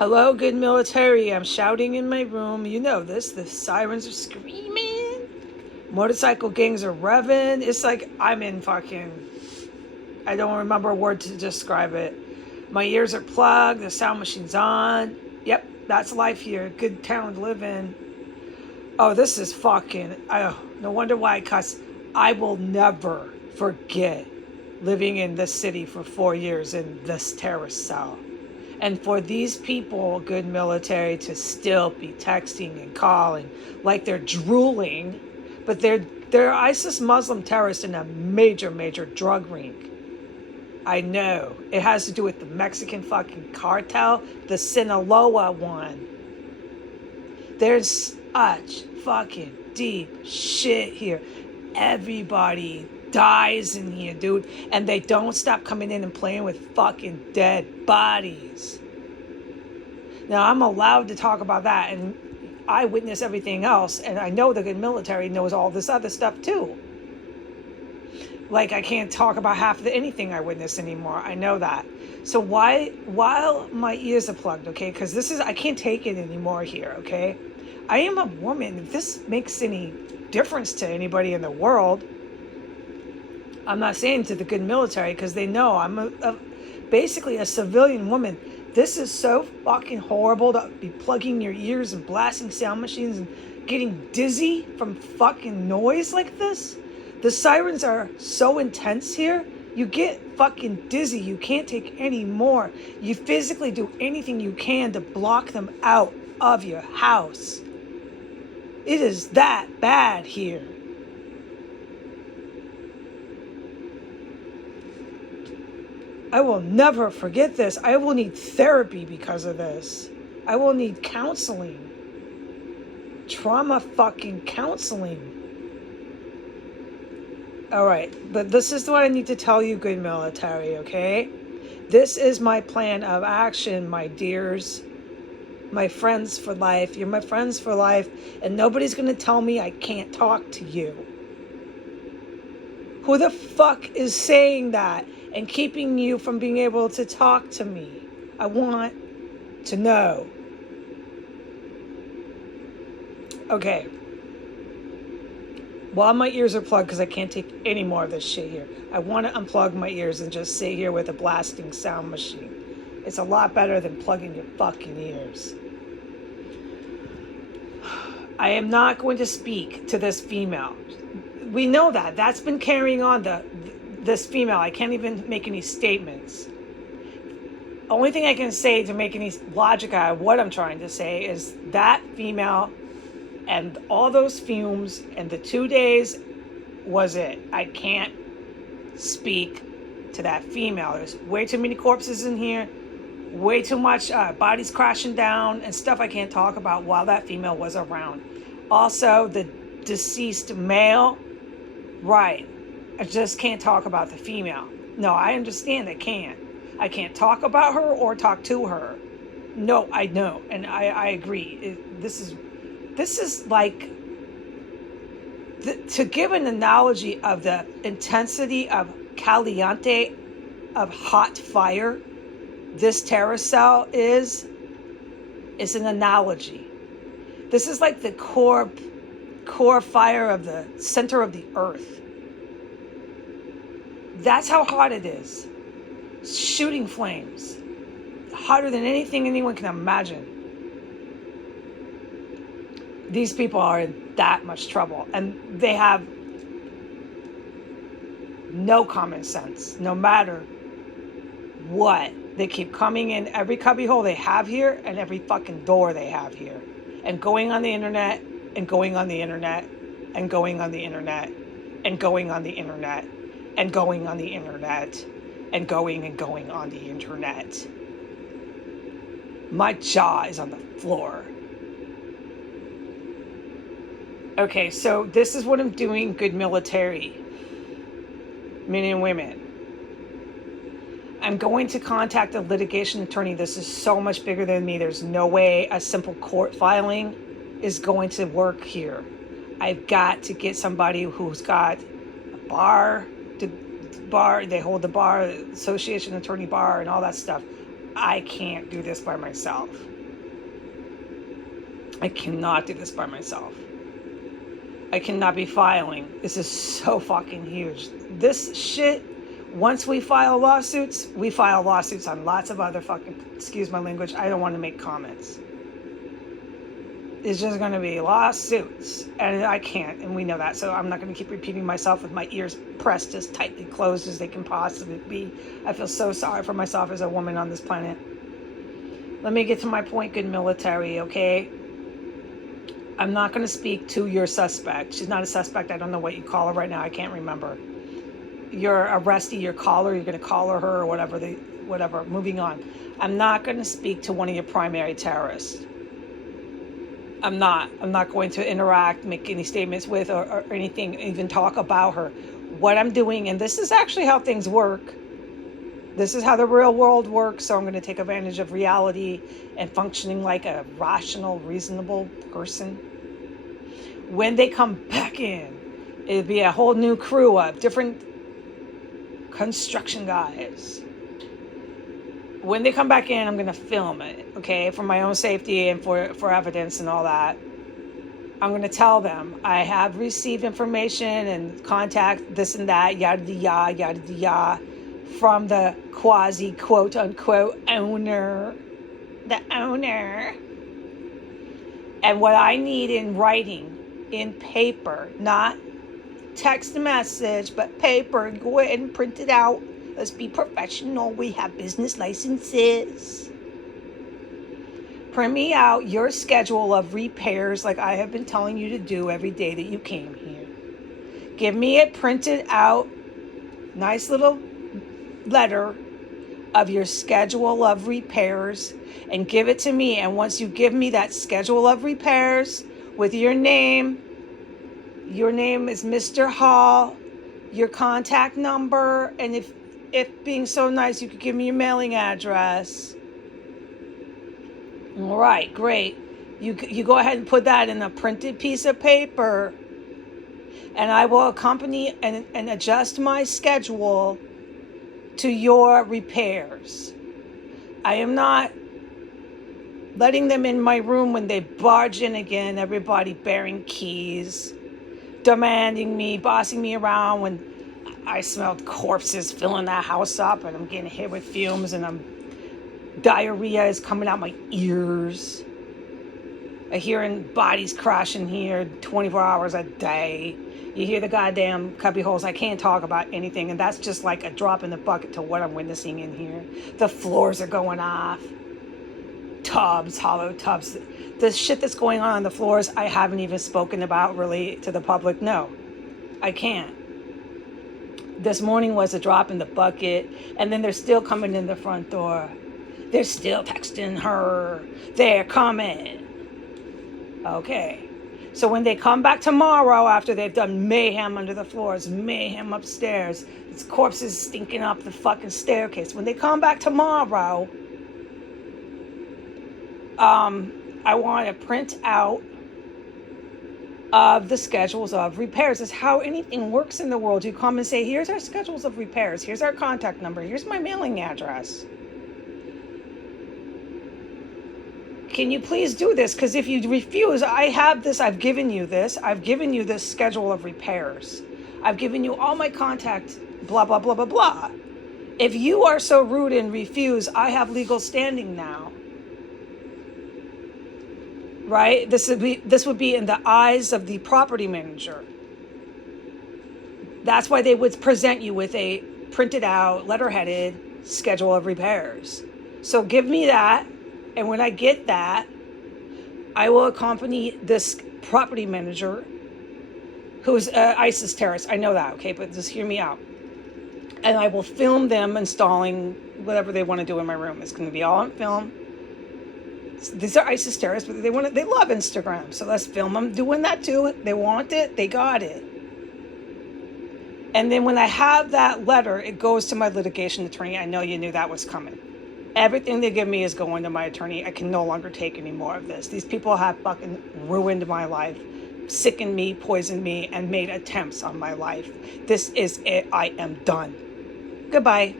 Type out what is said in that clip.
Hello, good military. I'm shouting in my room. You know this. The sirens are screaming. Motorcycle gangs are revving. It's like I'm in fucking... I don't remember a word to describe it. My ears are plugged. The sound machine's on. Yep, that's life here. Good town to live in. Oh, this is fucking... Oh, no wonder why I cuss. I will never forget living in this city for 4 years in this terrorist cell. And for these people, good military, to still be texting and calling like they're drooling, but they're ISIS Muslim terrorists in a major drug ring. I know. It has to do with the Mexican fucking cartel, the Sinaloa one. There's such fucking deep shit here. Everybody dies in here, dude, and they don't stop coming in and playing with fucking dead bodies. Now, I'm allowed to talk about that, and I witness everything else, and I know the good military knows all this other stuff too. Like, I can't talk about half of anything I witness anymore. I know that. So while my ears are plugged, okay, because I can't take it anymore here, okay? I am a woman. If this makes any difference to anybody in the world, I'm not saying to the good military, because they know I'm basically a civilian woman. This is so fucking horrible to be plugging your ears and blasting sound machines and getting dizzy from fucking noise like this. The sirens are so intense here. You get fucking dizzy. You can't take any more. You physically do anything you can to block them out of your house. It is that bad here. I will never forget this. I will need therapy because of this. I will need counseling. Trauma fucking counseling. All right, but this is what I need to tell you, good military, okay? This is my plan of action, my dears. My friends for life. You're my friends for life, and nobody's gonna tell me I can't talk to you. Who the fuck is saying that and keeping you from being able to talk to me? I want to know. Okay. While my ears are plugged, because I can't take any more of this shit here, I want to unplug my ears and just sit here with a blasting sound machine. It's a lot better than plugging your fucking ears. I am not going to speak to this female. We know that. That's been carrying on this female. I can't even make any statements. Only thing I can say to make any logic out of what I'm trying to say is that female and all those fumes and the 2 days was it. I can't speak to that female. There's way too many corpses in here. Way too much bodies crashing down and stuff I can't talk about while that female was around. Also, the deceased male, right. I just can't talk about the female. No, I understand I can't. I can't talk about her or talk to her. No, I know, and I agree. This is like, to give an analogy of the intensity of caliente, of hot fire, this terror cell is an analogy. This is like the core fire of the center of the earth. That's how hot it is. Shooting flames. Hotter than anything anyone can imagine. These people are in that much trouble, and they have no common sense, no matter what. They keep coming in every cubbyhole they have here and every fucking door they have here, and going on the internet and going on the internet and going on the internet and going on the internet and going on the internet and going on the internet. My jaw is on the floor. Okay, so this is what I'm doing, good military, men and women. I'm going to contact a litigation attorney. This is so much bigger than me. There's no way a simple court filing is going to work here. I've got to get somebody who's got a bar, they hold the bar, association attorney bar and all that stuff. I can't do this by myself. I cannot do this by myself. I cannot be filing. This is so fucking huge. This shit, once we file lawsuits on lots of other fucking, excuse my language, I don't want to make comments. It's just going to be lawsuits. And I can't, and we know that. So I'm not going to keep repeating myself with my ears pressed as tightly closed as they can possibly be. I feel so sorry for myself as a woman on this planet. Let me get to my point, good military, okay? I'm not going to speak to your suspect. She's not a suspect. I don't know what you call her right now. I can't remember. Your arrestee, your caller, you're going to call her or whatever. Whatever. Moving on. I'm not going to speak to one of your primary terrorists. I'm not going to interact, make any statements with or anything, even talk about her. What I'm doing, and this is actually how things work. This is how the real world works, so I'm going to take advantage of reality and functioning like a rational, reasonable person. When they come back in, it'll be a whole new crew of different construction guys. When they come back in, I'm going to film it, okay, for my own safety and for evidence and all that. I'm going to tell them I have received information and contact this and that, yada yada yada yada, from the quasi quote unquote owner, the owner. And what I need in writing, in paper, not text message, but paper, go ahead and print it out. Let's be professional. We have business licenses. Print me out your schedule of repairs like I have been telling you to do every day that you came here. Give me it printed out, nice little letter of your schedule of repairs, and give it to me. And once you give me that schedule of repairs with your name is Mr. Hall, your contact number, and if being so nice, you could give me your mailing address. All right, great. You go ahead and put that in a printed piece of paper, and I will accompany and adjust my schedule to your repairs. I am not letting them in my room when they barge in again, everybody bearing keys, demanding me, bossing me around when I smelled corpses filling that house up and I'm getting hit with fumes and diarrhea is coming out my ears. I hearing bodies crashing here 24 hours a day. You hear the goddamn cubby holes. I can't talk about anything, and that's just like a drop in the bucket to what I'm witnessing in here. The floors are going off. Tubs, hollow tubs. The shit that's going on the floors, I haven't even spoken about really to the public. No, I can't. This morning was a drop in the bucket, and then they're still coming in the front door. They're still texting her. They're coming. Okay. So when they come back tomorrow after they've done mayhem under the floors, mayhem upstairs, it's corpses stinking up the fucking staircase. When they come back tomorrow, I want to print out of the schedules of repairs. That's how anything works in the world. You come and say, here's our schedules of repairs. Here's our contact number. Here's my mailing address. Can you please do this? Because if you refuse, I have this, I've given you this schedule of repairs. I've given you all my contact, blah, blah, blah, blah, blah. If you are so rude and refuse, I have legal standing now. Right? This would be in the eyes of the property manager. That's why they would present you with a printed out, letterheaded schedule of repairs. So give me that. And when I get that, I will accompany this property manager who's an ISIS terrorist. I know that, okay? But just hear me out. And I will film them installing whatever they want to do in my room. It's going to be all on film. These are ISIS terrorists, but they love Instagram. So let's film them doing that too. They want it. They got it. And then when I have that letter, it goes to my litigation attorney. I know you knew that was coming. Everything they give me is going to my attorney. I can no longer take any more of this. These people have fucking ruined my life, sickened me, poisoned me, and made attempts on my life. This is it. I am done. Goodbye.